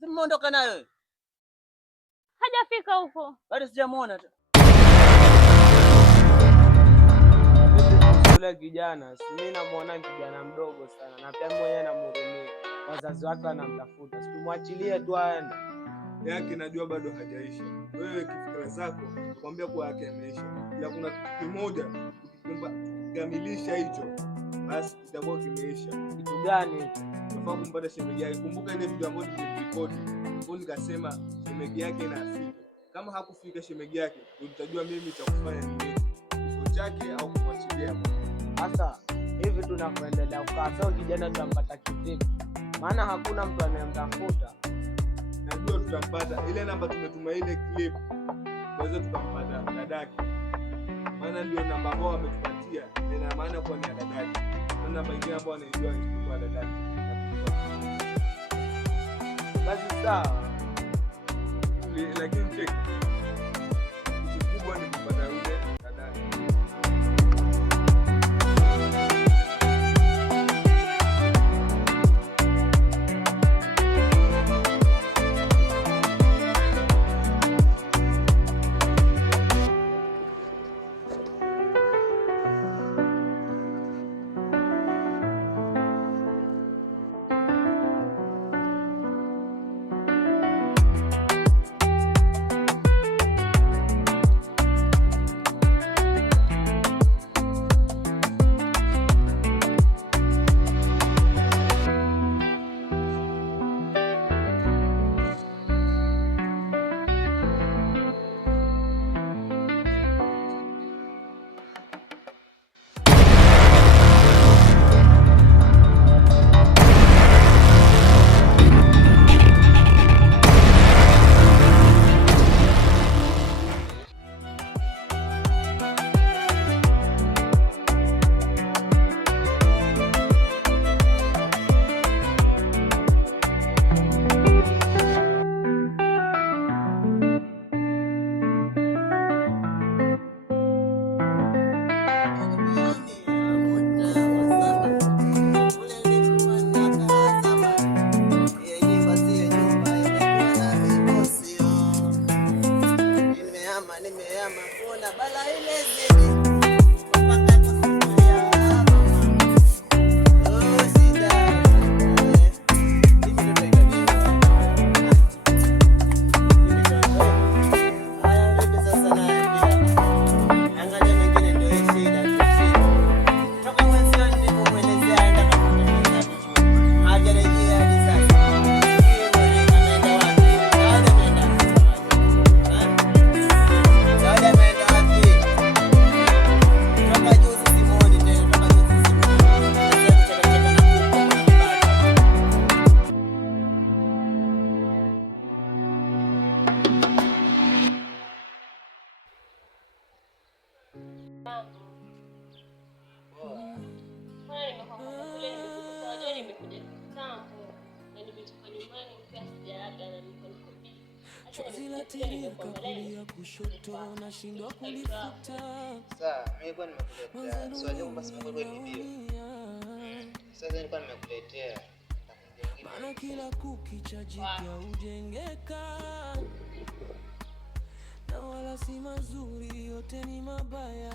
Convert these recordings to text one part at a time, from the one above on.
Simondoka nayo. Hajafika huko. Bado sijamuona tu. Yule kijana, mimi namuona kijana mdogo sana na pia mwenyewe namhurumia. Wazazi wake wanamtafuta. Situmwachilie tu aende. Yake najua bado hajaisha. Wewe kifikra zako nakwambia kwa yake ameisha. Ila kuna kitu kimoja ukikamilisha hicho basi kitakuwa kimeisha. Kitu gani hicho? Unafaa kumpata shemeji yake. Kumbuka ile video ambayo tulirekodi. Hapo nikasema shemeji yake inafika. Kama hakufika shemeji yake, utajua mimi cha kufanya ni nini. Kifo chake au kumwachilia. Sasa hivi tunakuendelea kukaa sasa kijana tutampata kivipi? Maana hakuna mtu anayemtafuta. Najua tutampata. Ile namba tumetuma ile clip. Tunaweza tukampata dadake. Maana ndio namba ambayo ametupatia. Ina maana kwa ni dadake. Na namba nyingine ambayo anaijua ni kwa dadake. Basi sawa. Lakini check. Kikubwa ni kupata yule dadake. Chozi la tiririka kulia kushoto na shindwa kulifuta. Sasa mimi nimekuletea swali langu basi Mungu wewe ndio. Sasa nilikuwa nimekuletea maana kila kukicha jipya ujengeka na wala si mazuri, yote ni mabaya.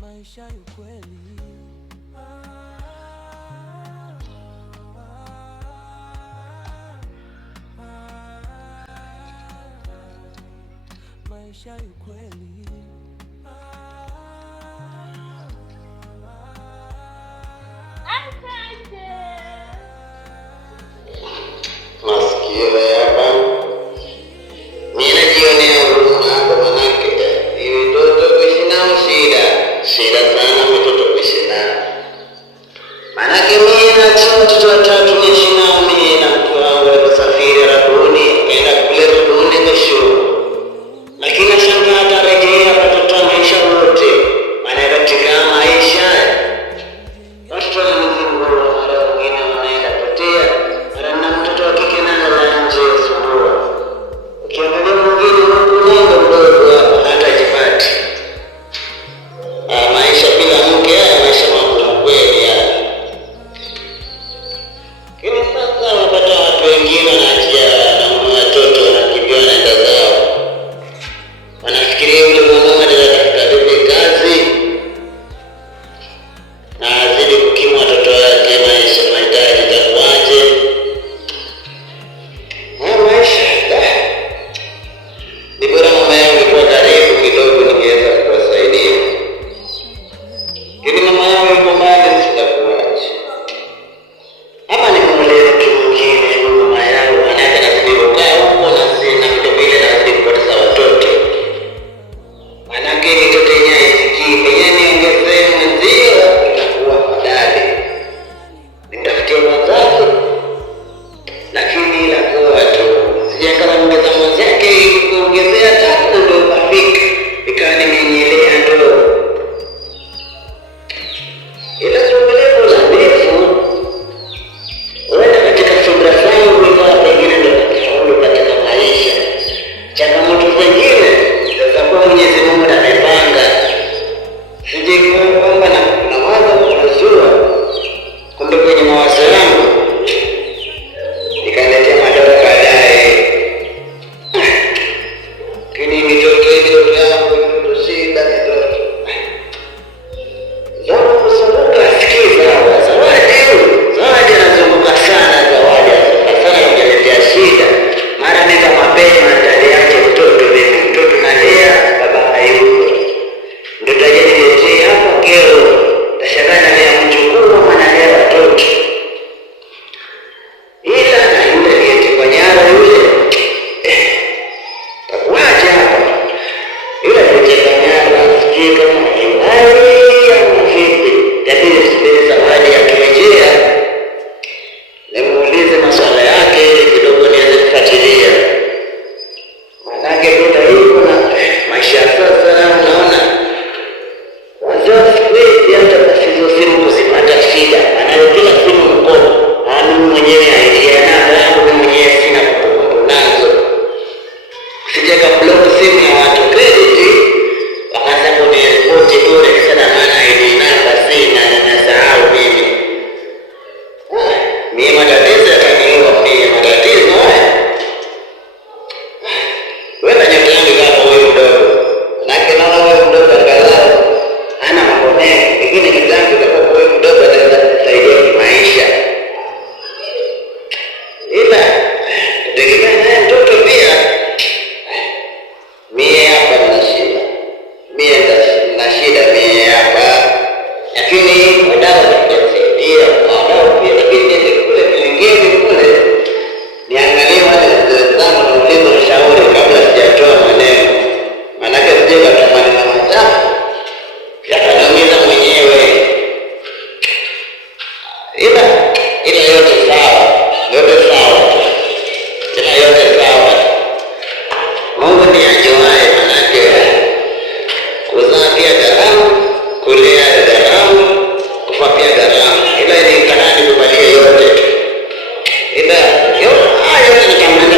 Maisha ya kweli maisha ya kweli. masikio hapa mimi najionea huruma hapa, manake hivi mtoto kuishi nao shida sana, mtoto kuishi nao. Manake mimi na watoto watatu niishi nao, mimi na mtu wangu alisafiri Arabuni, kaenda kule Arabuni kesho. Lakini shangaa atarejea chake kuongezea tatu ndo ukafika, ikawa nimenyelea ndo. Ila tumbelevu la ndefu, huenda katika subra zangu ikawa pengine ndo kafaulu katika maisha. Changamoto zingine sasa kwa Mwenyezi Mungu amepanga, sijui kwamba nawaza kuzua, kumbe kwenye mawazo yangu nikaletea madhara baadaye. Kini mitoto yangu shida mitoto zangu kuzunguka, sikiza zawadi anazunguka sana, zawadi sana ukaletea shida. Mara nenda mapema ndaliache mtoto nalea, baba hayuko, ndo tajaniletea hapo kero, tashakana lea mjukuu manalea watoto. Ila na yule aliyetekwa nyara yule, takuaje hapa? Yule aliyetekwa nyara sijui kama kimbali ama vipi, lakini subiri zawadi akirejea nimuulize maswala yake ili kidogo niweze kufuatilia. Manake kuta hivyo na maisha sasa, unaona wazee siku hizi hata tasizo simu kuzipata shida, maana kila simu mkono. Mimi mwenyewe idea yangu mimi mwenyewe sina kumbukumbu nazo. Sijaka block simu ya watu credit, wakaanza kuniripoti bure sana, maana idea namba sina na nasahau mimi. Mimi matatizo yakaniua, mimi matatizo haya. Wewe na nyota yangu kama wewe mdogo, manake naona wewe mdogo angalau ana mambo mengi, lakini kitambo kama wewe mdogo ataweza kusaidia kimaisha. Ila tegemea naye mtoto pia. Mie hapa nina shida, mie hapa, lakini wadau watasaidia, wadau pia lakini kule vingine kule niangalie wale wenzangu na ulizo ushauri kabla sijatoa maneno, maanake sije katamani na machafu yakaniumiza mwenyewe. Ila yote sawa, Mungu ni ajuaye, manake kuzaa pia gharama, kulea gharama, kufa pia gharama. Ila ni kanani kubalia yote, ila yote nikamwenda